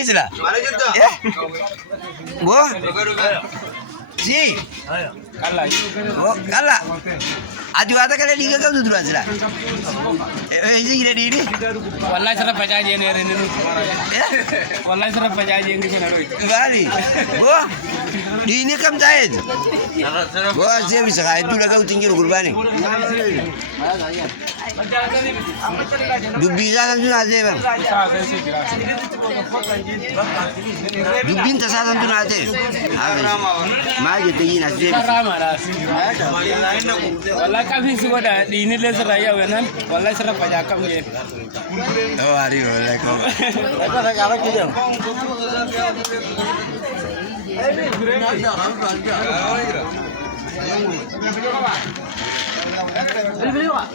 lagi sila. Gua. Si. Oh, kala. Aju ada kali liga kau tu dulu sila. Ini gila di ini. Wallahi sarap pajaje ne rene nu. Wallahi sarap pajaje ngi sena roi. Bali. Gua. Di ini kam jahit. Gua sih bisa kaya itu kau tinggi kurbani. Dubisa kan sudah ada bang. Dubin tasasan tu nate. Maju tinggi nasi. Rama rasi. Wallahi kami semua dah di ini les raya wenan. Wallahi sarap pajaje kam ye. Oh hari boleh kau. Beli beli Pak.